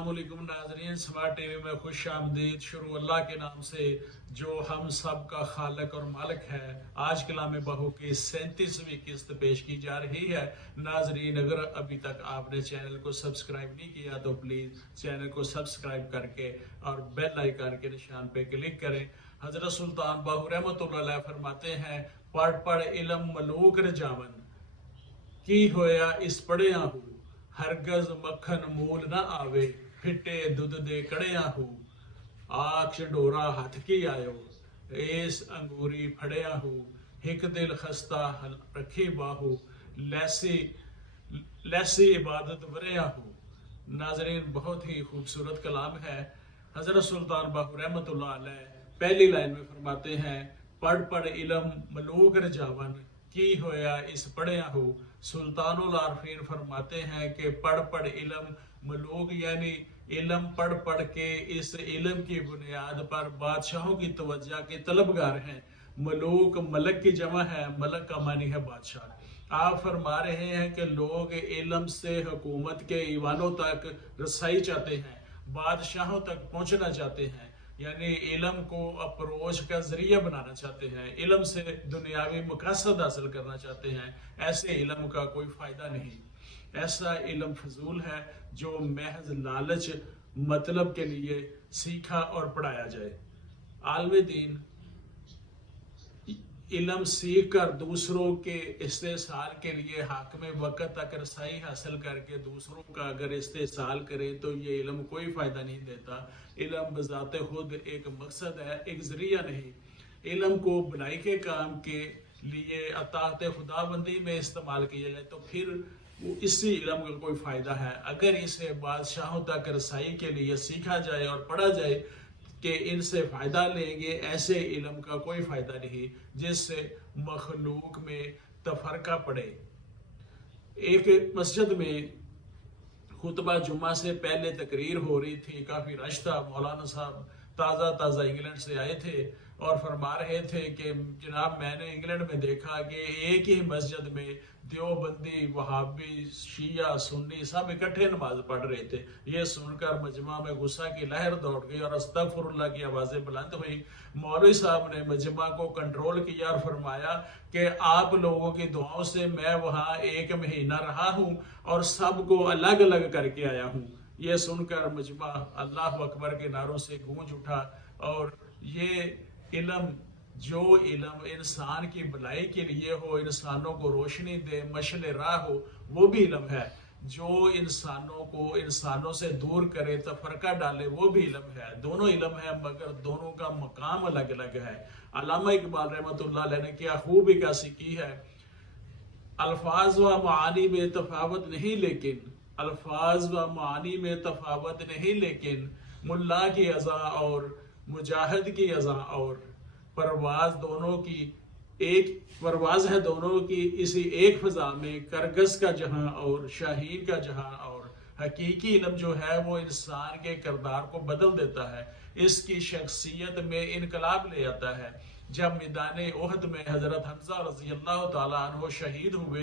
अस्सलामुअलैकुम नाज़रीन, smart TV में खुश आमदीद। शुरू अल्लाह के नाम से जो हम सब का खालक और मालिक है। आज कलाम बहू की 37वीं किस्त पेश की जा रही है। नाजरीन, अगर अभी तक आपने चैनल को सब्सक्राइब नहीं किया तो प्लीज़ चैनल को सब्सक्राइब करके और बेल आइकन के निशान पे क्लिक करें। हजरत सुल्तान बाहू रहमतुल्लाह अलैह फरमाते हैं, पढ़ पढ़ इलम मलूक रजावन की होया इस पढ़िया हूँ, हरगज मक्खन मूल न आवे, फिटे दुध दे कड़िया हूँ। आख डोरा हथ की आयो, एस अंगूरी फड़िया हूँ, हिक दिल खस्ता रखी बाहू, लैसी लैसी इबादत वरिया हूँ। नाजरीन, बहुत ही खूबसूरत कलाम है। हजरत सुल्तान बाहू रहमतुल्लाह अलैह पहली लाइन में फरमाते हैं, पढ़ पढ़ इलम मलूक रजावन की होया इस पढ़िया हो। सुल्तानुल आरफीन फरमाते हैं कि पढ़ पढ़ इलम मलूक यानी इलम पढ़ पढ़ के इस इलम की बुनियाद पर बादशाहों की तवज्जो के तलबगार हैं। मलूक मलक की जमा है, मलक का मानी है बादशाह। आप फरमा रहे हैं कि लोग इलम से हुकूमत के ईवानों तक रसाई चाहते हैं, बादशाहों तक पहुंचना चाहते हैं, यानी इलम को अप्रोच का जरिया बनाना चाहते हैं, इलम से दुनियावी मकसद हासिल करना चाहते हैं। ऐसे इलम का कोई फायदा नहीं। ऐसा इलम फजूल है जो महज लालच मतलब के लिए सीखा और पढ़ाया जाए। आलम दीन इलम सीख कर दूसरों के इस्तेसाल के लिए हाकिम वक़्त तक रसाई हासिल करके दूसरों का अगर इस्तेसाल करे तो ये इलम कोई फ़ायदा नहीं देता। इलम बज़ाते खुद एक मकसद है, एक ज़रिया नहीं। इलम को भलाई के काम के लिए अताअत खुदाबंदी में इस्तेमाल किया जाए तो फिर इसी इलम का कोई फ़ायदा है। अगर इसे बादशाहों तक रसाई के लिए सीखा जाए और पढ़ा जाए कि इनसे फ़ायदा लेंगे, ऐसे इलम का कोई फ़ायदा नहीं जिससे मखलूक में तफरका पड़े। एक मस्जिद में खुतबा जुम्मा से पहले तकरीर हो रही थी, काफ़ी रश था। मौलाना साहब ताज़ा इंग्लैंड से आए थे और फरमा रहे थे कि जनाब, मैंने इंग्लैंड में देखा कि एक ही मस्जिद में देवबंदी, वहाबी, शिया, सुन्नी सब इकट्ठे नमाज पढ़ रहे थे। ये सुनकर मजमा में गुस्सा की लहर दौड़ गई और अस्तगफुरुल्लाह की आवाज़ें बुलंद हुई। मौलवी साहब ने मजमा को कंट्रोल किया और फरमाया कि आप लोगों की दुआओं से मैं वहाँ 1 महीना रहा हूँ और सबको अलग अलग करके आया हूँ। ये सुनकर मजमा अल्लाह अकबर के नारों से गूंज उठा। और ये इलम, जो इलम इंसान की भलाई के लिए हो, इंसानों को रोशनी दे, मशले राह हो, वो भी इलम है। जो इंसानों को इंसानों से दूर करे, तफरका डाले, वो भी इलम है। दोनों इलम है मगर दोनों का मकाम अलग अलग है। अल्लामा इकबाल रहमतुल्लाह अलैह ने क्या खूब इक्कासी की है, अल्फाज व मानी में तफावत नहीं लेकिन अल्फाज व मानी में तफावत नहीं लेकिन मुल्ला की अज़ा और मुजाहिद की अज़ा और परवाज दोनों की एक परवाज है दोनों की इसी एक फिजा में, करगस का जहां और शाहीन का जहां। और हकीकी इल्म जो है वो इंसान के किरदार को बदल देता है, इसकी शख्सियत में इनकलाब ले आता है। जब मैदान ओहद में हजरत हमजा रजी अल्लाह तआला अन्हु शहीद हुए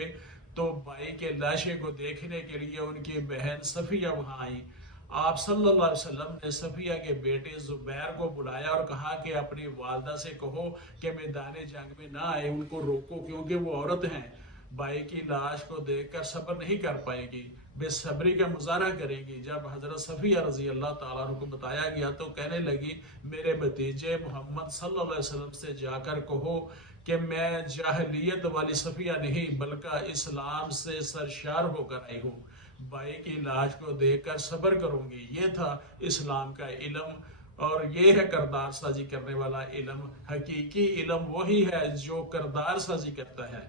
तो भाई के लाशे को देखने के लिए उनकी बहन सफिया वहां आई। आप सल्लल्लाहु अलैहि वसल्लम ने सफिया के बेटे जुबैर को बुलाया और कहा कि अपनी वालदा से कहो कि मैदान जंग में ना आए, उनको रोको क्योंकि वो औरत हैं। भाई की लाश को देखकर सब्र नहीं कर पाएगी, बेसब्री का मुजाहरा करेगी। जब हजरत सफिया रजी अल्लाह तआला अन्हा को बताया गया तो कहने लगी, मेरे भतीजे मोहम्मद सल्लल्लाहु अलैहि वसल्लम से जाकर कहो कि मैं जाहलियत वाली सफिया नहीं बल्कि इस्लाम से सरशार होकर आई हूँ। भाई की लाश को देखकर सब्र करूंगी। ये था इस्लाम का इलम और ये है किरदार साजी करने वाला इलम। हकीकी इलम वही है जो किरदार साजी करता है।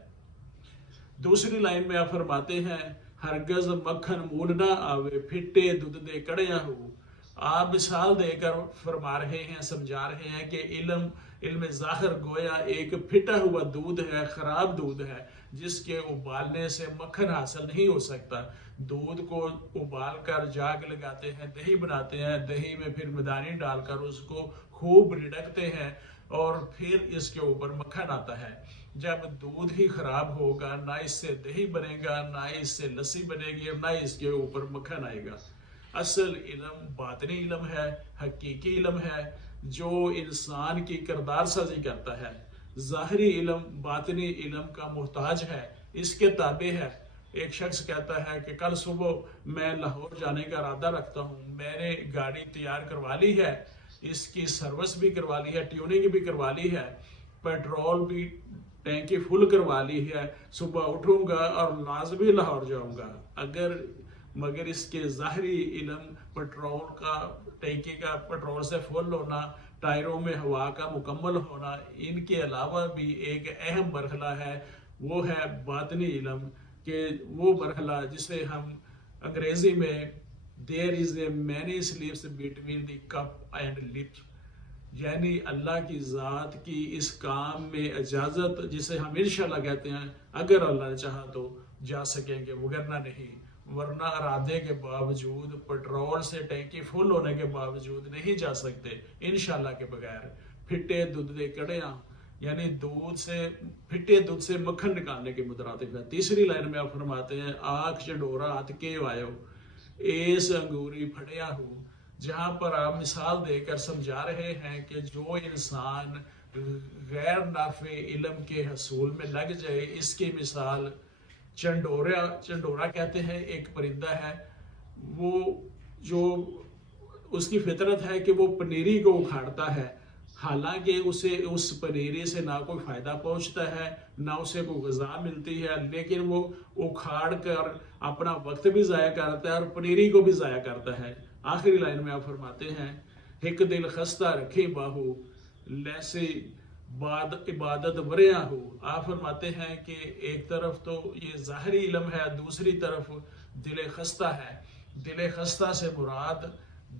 दूसरी लाइन में आप फरमाते हैं, हरगज मक्खन मूल ना आवे, फिटे दूध दे कड़िया हो। आप मिसाल देकर फरमा रहे हैं, समझा रहे हैं कि इल्म ज़ाहिर गोया एक फिटा हुआ दूध है, खराब दूध है जिसके उबालने से मक्खन हासिल नहीं हो सकता। दूध को उबाल कर जाग लगाते हैं, दही बनाते हैं, दही में फिर मदानी डालकर उसको खूब रिड़कते हैं और फिर इसके ऊपर मक्खन आता है। जब दूध ही खराब होगा, ना इससे दही बनेगा, ना इससे लस्सी बनेगी, ना इसके ऊपर मक्खन आएगा। اصل علم باطنی علم ہے، حقیقی علم ہے جو انسان کی کردار سازی کرتا ہے. ظاہری علم باطنی علم کا محتاج ہے، اس کے تابع ہے. ایک شخص کہتا ہے کہ کل صبح میں لاہور جانے کا ارادہ رکھتا ہوں، میں نے گاڑی تیار کروا لی ہے، اس کی سروس بھی کروا لی ہے، ٹیوننگ بھی کروا لی ہے، پیٹرول بھی ٹینکی فل کروا لی ہے، صبح اٹھوں گا اور لازمی لاہور جاؤں گا. مگر اس کے ظاہری علم پیٹرول کا ٹینکی کا پیٹرول سے فل ہونا، ٹائروں میں ہوا کا مکمل ہونا، ان کے علاوہ بھی ایک اہم مرحلہ ہے، وہ ہے باطنی علم. کہ وہ مرحلہ جسے ہم انگریزی میں there is a many sleeps between the cup and lip، یعنی اللہ کی ذات کی اس کام میں اجازت، جسے ہم انشاءاللہ کہتے ہیں، اگر اللہ نے چاہا تو جا سکیں گے، وگرنہ نہیں. ورنہ ارادے کے باوجود، پیٹرول سے ٹینکی فل ہونے کے باوجود نہیں جا سکتے انشاءاللہ کے بغیر. پھٹے دودھ دے کڑیاں، یعنی پھٹے دودھ سے مکھن نکالنے کے مترادف ہے. تیسری لائن میں آپ فرماتے ہیں آنکھ چنڈورا ہاتھ کے آئے ایس انگوری پھڑیا ہو، جہاں پر آپ مثال دے کر سمجھا رہے ہیں کہ جو انسان غیر نافع علم کے حصول میں لگ جائے، اس کی مثال چنڈورا کہتے ہیں، ایک پرندہ ہے، وہ جو اس کی فطرت ہے کہ وہ پنیری کو اکھاڑتا ہے، حالانکہ اسے اس پنیری سے نہ کوئی فائدہ پہنچتا ہے، نہ اسے کوئی غذا ملتی ہے، لیکن وہ اکھاڑ کر اپنا وقت بھی ضائع کرتا ہے اور پنیری کو بھی ضائع کرتا ہے. آخری لائن میں آپ فرماتے ہیں ایک دل خستہ رکھی باہو لیسی عبادت وریا ہو. آپ فرماتے ہیں کہ ایک طرف تو یہ ظاہری علم ہے، دوسری طرف دل خستہ ہے. دل خستہ سے مراد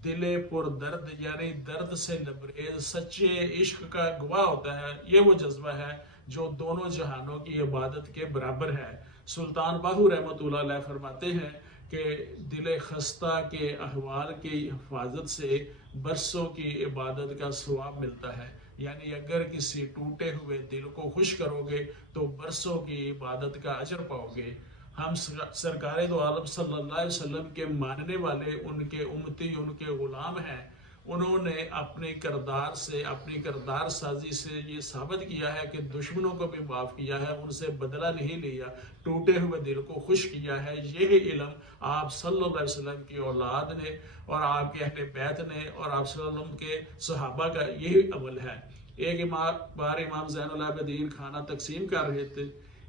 دل پر درد، یعنی درد سے لبریز سچے عشق کا گواہ ہوتا ہے. یہ وہ جذبہ ہے جو دونوں جہانوں کی عبادت کے برابر ہے. سلطان باہو رحمۃ اللہ علیہ فرماتے ہیں کہ دل خستہ کے احوال کی حفاظت سے برسوں کی عبادت کا ثواب ملتا ہے. یعنی اگر کسی ٹوٹے ہوئے دل کو خوش کرو گے تو برسوں کی عبادت کا اجر پاؤ گے. ہم سرکار دو عالم صلی اللہ علیہ وسلم کے ماننے والے، ان کے امتی، ان کے غلام ہیں. انہوں نے اپنے کردار سے، اپنی کردار سازی سے یہ ثابت کیا ہے کہ دشمنوں کو بھی معاف کیا ہے، ان سے بدلہ نہیں لیا، ٹوٹے ہوئے دل کو خوش کیا ہے. یہی علم آپ صلی اللہ علیہ وسلم کی اولاد نے اور آپ کے اہل بیت نے اور آپ صلی اللہ علیہ وسلم کے صحابہ کا یہی عمل ہے. ایک بار امام زین العابدین کھانا تقسیم کر رہے تھے،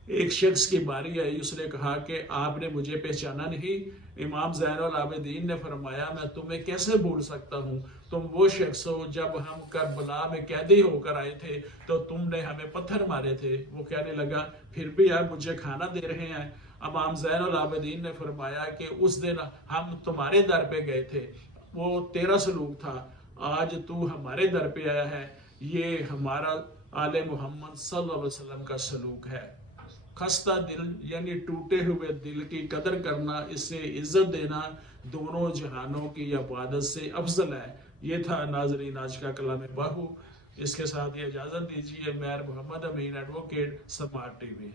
ایک شخص کی باری آئی، اس نے کہا کہ آپ نے مجھے پہچانا نہیں. امام زین العابدین نے فرمایا میں تمہیں کیسے بھول سکتا ہوں، تم وہ شخص ہو جب ہم کربلا میں قیدی ہو کر آئے تھے تو تم نے ہمیں پتھر مارے تھے. وہ کہنے لگا پھر بھی آپ مجھے کھانا دے رہے ہیں. امام زین العابدین نے فرمایا کہ اس دن ہم تمہارے در پہ گئے تھے، وہ تیرا سلوک تھا، آج تو ہمارے در پہ آیا ہے، یہ ہمارا آل محمد صلی اللہ علیہ وسلم کا سلوک ہے. خستہ دل یعنی ٹوٹے ہوئے دل کی قدر کرنا، اسے عزت دینا دونوں جہانوں کی عبادت سے افضل ہے. یہ تھا ناظرین آج کا کلام باہو. اس کے ساتھ یہ اجازت دیجیے. میں محمد امین، ایڈوکیٹ، سماعت ٹی وی.